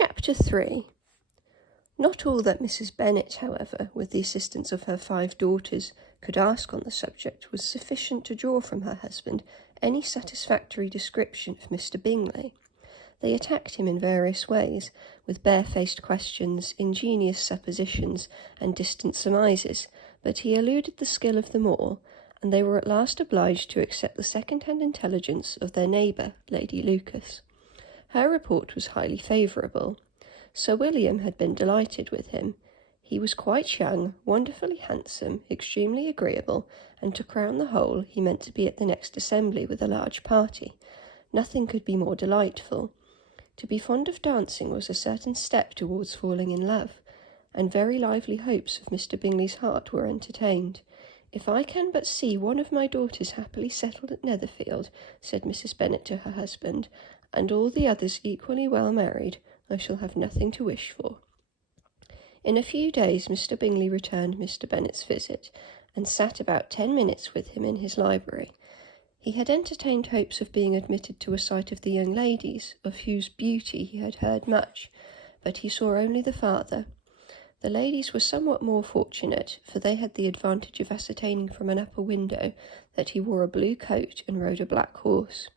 Chapter 3. Not all that Mrs. Bennet, however, with the assistance of her 5 daughters, could ask on the subject was sufficient to draw from her husband any satisfactory description of Mr. Bingley. They attacked him in various ways, with barefaced questions, ingenious suppositions, and distant surmises, but he eluded the skill of them all, and they were at last obliged to accept the second-hand intelligence of their neighbour, Lady Lucas. Her report was highly favourable. Sir William had been delighted with him. He was quite young, wonderfully handsome, extremely agreeable, and to crown the whole, he meant to be at the next assembly with a large party. Nothing could be more delightful. To be fond of dancing was a certain step towards falling in love, and very lively hopes of Mr. Bingley's heart were entertained. "If I can but see one of my daughters happily settled at Netherfield," said Mrs. Bennet to her husband, "and all the others equally well married, I shall have nothing to wish for." In a few days Mr. Bingley returned Mr. Bennet's visit, and sat about 10 minutes with him in his library. He had entertained hopes of being admitted to a sight of the young ladies, of whose beauty he had heard much, but he saw only the father. The ladies were somewhat more fortunate, for they had the advantage of ascertaining from an upper window that he wore a blue coat and rode a black horse.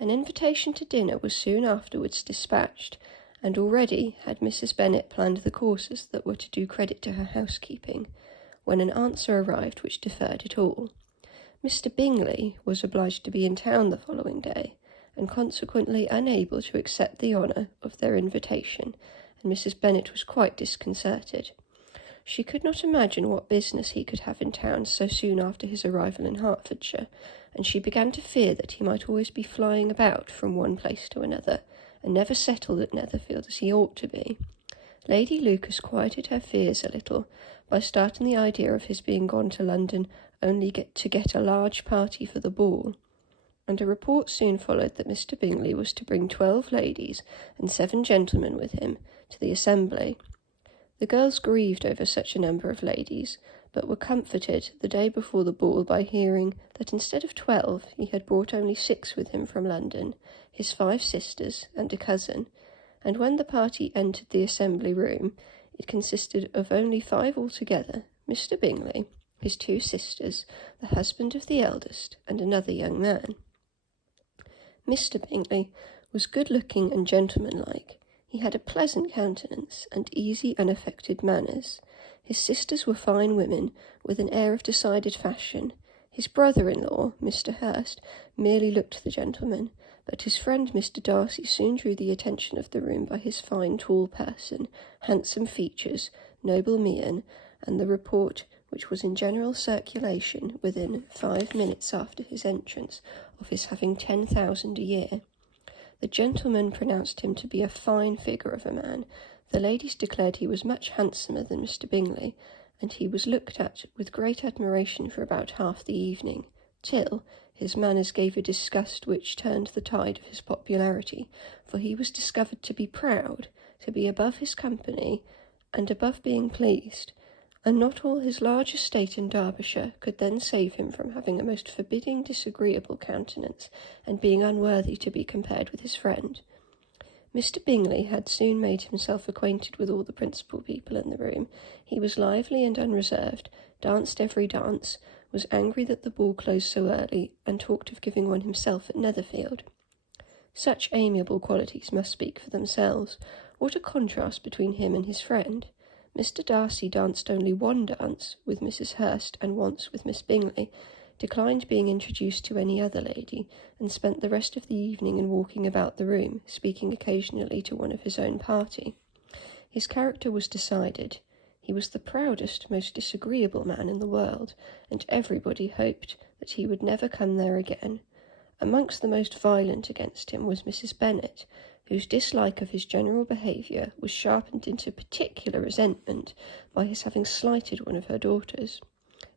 An invitation to dinner was soon afterwards dispatched, and already had Mrs. Bennet planned the courses that were to do credit to her housekeeping, when an answer arrived which deferred it all. Mr. Bingley was obliged to be in town the following day, and consequently unable to accept the honour of their invitation, and Mrs. Bennet was quite disconcerted. She could not imagine what business he could have in town so soon after his arrival in Hertfordshire, and she began to fear that he might always be flying about from one place to another, and never settled at Netherfield as he ought to be. Lady Lucas quieted her fears a little by starting the idea of his being gone to London only to get a large party for the ball, and a report soon followed that Mr. Bingley was to bring 12 ladies and 7 gentlemen with him to the assembly. The girls grieved over such a number of ladies, but were comforted the day before the ball by hearing that instead of 12 he had brought only 6 with him from London, his 5 sisters and a cousin, and when the party entered the assembly room it consisted of only 5 altogether: Mr. Bingley, his 2 sisters, the husband of the eldest, and another young man. Mr. Bingley was good-looking and gentlemanlike. He had a pleasant countenance and easy, unaffected manners. His sisters were fine women, with an air of decided fashion. His brother-in-law, Mr. Hurst, merely looked the gentleman, but his friend Mr. Darcy soon drew the attention of the room by his fine tall person, handsome features, noble mien, and the report, which was in general circulation within 5 minutes after his entrance, of his having 10,000 a year. The gentleman pronounced him to be a fine figure of a man. The ladies declared he was much handsomer than Mr. Bingley, and he was looked at with great admiration for about half the evening, till his manners gave a disgust which turned the tide of his popularity, for he was discovered to be proud, to be above his company, and above being pleased, and not all his large estate in Derbyshire could then save him from having a most forbidding, disagreeable countenance, and being unworthy to be compared with his friend. Mr. Bingley had soon made himself acquainted with all the principal people in the room. He was lively and unreserved, danced every dance, was angry that the ball closed so early, and talked of giving one himself at Netherfield. Such amiable qualities must speak for themselves. What a contrast between him and his friend! Mr. Darcy danced only 1 dance with Mrs. Hurst and once with Miss Bingley, declined being introduced to any other lady, and spent the rest of the evening in walking about the room, speaking occasionally to one of his own party. His character was decided. He was the proudest, most disagreeable man in the world, and everybody hoped that he would never come there again. Amongst the most violent against him was Mrs. Bennet, whose dislike of his general behaviour was sharpened into particular resentment by his having slighted one of her daughters.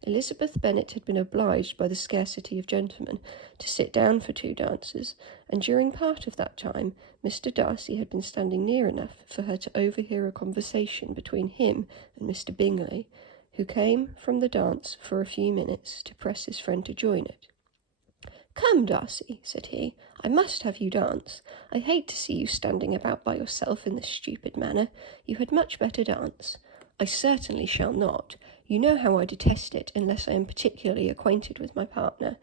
Elizabeth Bennet had been obliged by the scarcity of gentlemen to sit down for 2 dances, and during part of that time Mr. Darcy had been standing near enough for her to overhear a conversation between him and Mr. Bingley, who came from the dance for a few minutes to press his friend to join it. "Come, Darcy," said he, "I must have you dance. I hate to see you standing about by yourself in this stupid manner. You had much better dance." "I certainly shall not. You know how I detest it, unless I am particularly acquainted with my partner.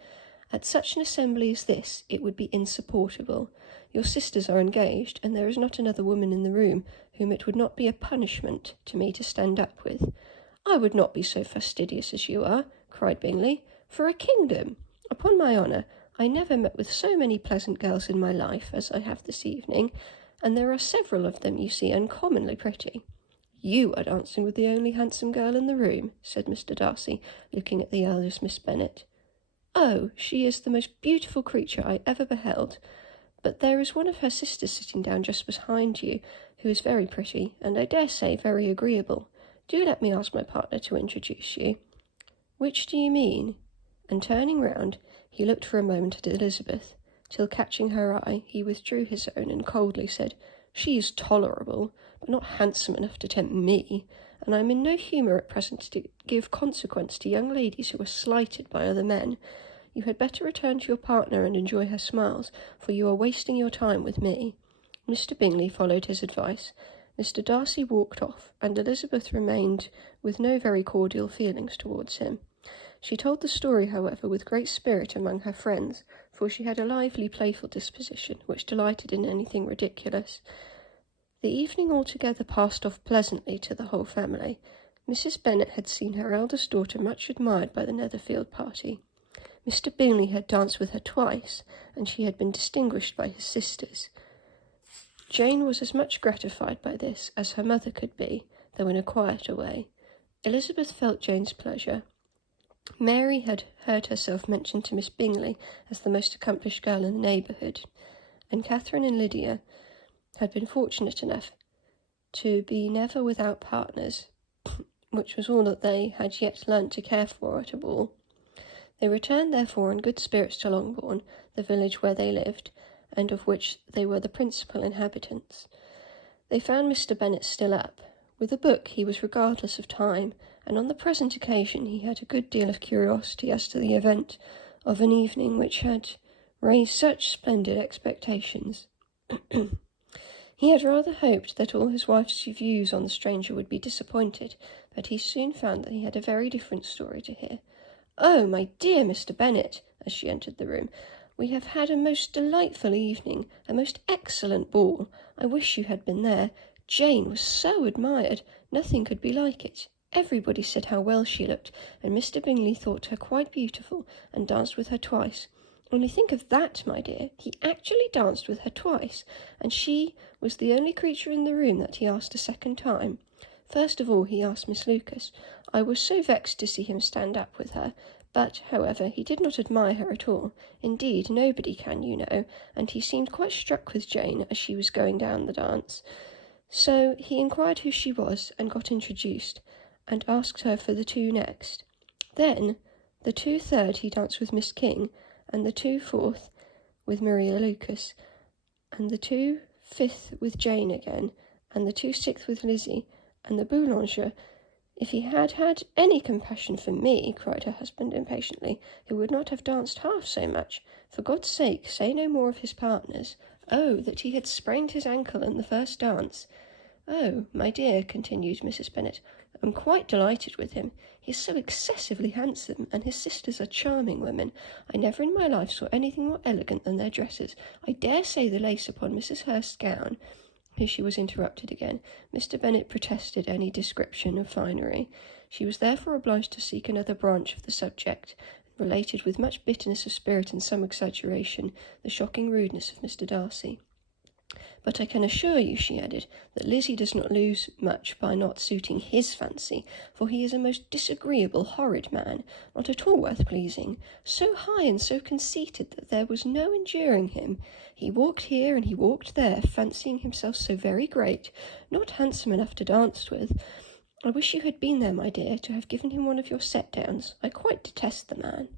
At such an assembly as this, it would be insupportable. Your sisters are engaged, and there is not another woman in the room whom it would not be a punishment to me to stand up with." "I would not be so fastidious as you are," cried Bingley, "for a kingdom. Upon my honour, I never met with so many pleasant girls in my life as I have this evening, and there are several of them, you see, uncommonly pretty." "You are dancing with the only handsome girl in the room," said Mr. Darcy, looking at the eldest Miss Bennet. "Oh, she is the most beautiful creature I ever beheld. But there is one of her sisters sitting down just behind you, who is very pretty, and I dare say very agreeable. Do let me ask my partner to introduce you." "Which do you mean?" And turning round, he looked for a moment at Elizabeth, till catching her eye, he withdrew his own and coldly said, "She is tolerable, but not handsome enough to tempt me, and I am in no humour at present to give consequence to young ladies who are slighted by other men. You had better return to your partner and enjoy her smiles, for you are wasting your time with me." Mr. Bingley followed his advice. Mr. Darcy walked off, and Elizabeth remained with no very cordial feelings towards him. She told the story, however, with great spirit among her friends, for she had a lively, playful disposition, which delighted in anything ridiculous. The evening altogether passed off pleasantly to the whole family. Mrs. Bennet had seen her eldest daughter much admired by the Netherfield party. Mr. Bingley had danced with her twice, and she had been distinguished by his sisters. Jane was as much gratified by this as her mother could be, though in a quieter way. Elizabeth felt Jane's pleasure. Mary had heard herself mentioned to Miss Bingley as the most accomplished girl in the neighbourhood, and Catherine and Lydia had been fortunate enough to be never without partners, which was all that they had yet learnt to care for at a ball. They returned, therefore, in good spirits to Longbourn, the village where they lived, and of which they were the principal inhabitants. They found Mr. Bennet still up. With a book he was regardless of time, and on the present occasion he had a good deal of curiosity as to the event of an evening which had raised such splendid expectations. He had rather hoped that all his wife's views on the stranger would be disappointed, but he soon found that he had a very different story to hear. "Oh, my dear Mr. Bennet," as she entered the room, "we have had a most delightful evening, a most excellent ball. I wish you had been there. Jane was so admired, nothing could be like it. Everybody said how well she looked, and Mr. Bingley thought her quite beautiful, and danced with her twice. Only think of that, my dear. He actually danced with her twice, and she was the only creature in the room that he asked a second time. First of all he asked Miss Lucas. I was so vexed to see him stand up with her, but, however, he did not admire her at all. Indeed, nobody can, you know, and he seemed quite struck with Jane as she was going down the dance. So he inquired who she was, and got introduced, and asked her for the two next. Then, the 2/3 he danced with Miss King, and the 2/4 with Maria Lucas, and the 2/5 with Jane again, and the 2/6 with Lizzie, and the Boulanger. If he had had any compassion for me, cried her husband impatiently, he would not have danced half so much. For God's sake, say no more of his partners. Oh, that he had sprained his ankle in the first dance. Oh, my dear, continued Mrs. Bennet, I'm quite delighted with him. He is so excessively handsome, and his sisters are charming women. I never in my life saw anything more elegant than their dresses. I dare say the lace upon Mrs. Hurst's gown. Here she was interrupted again. Mr. Bennet protested any description of finery. She was therefore obliged to seek another branch of the subject, and related with much bitterness of spirit and some exaggeration the shocking rudeness of Mr. Darcy. But I can assure you, she added, that Lizzie does not lose much by not suiting his fancy, for he is a most disagreeable, horrid man, not at all worth pleasing, so high and so conceited that there was no enduring him. He walked here and he walked there, fancying himself so very great, not handsome enough to dance with. I wish you had been there, my dear, to have given him one of your set-downs. I quite detest the man.